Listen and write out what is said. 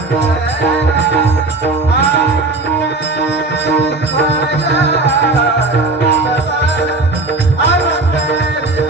I'm a man. I'm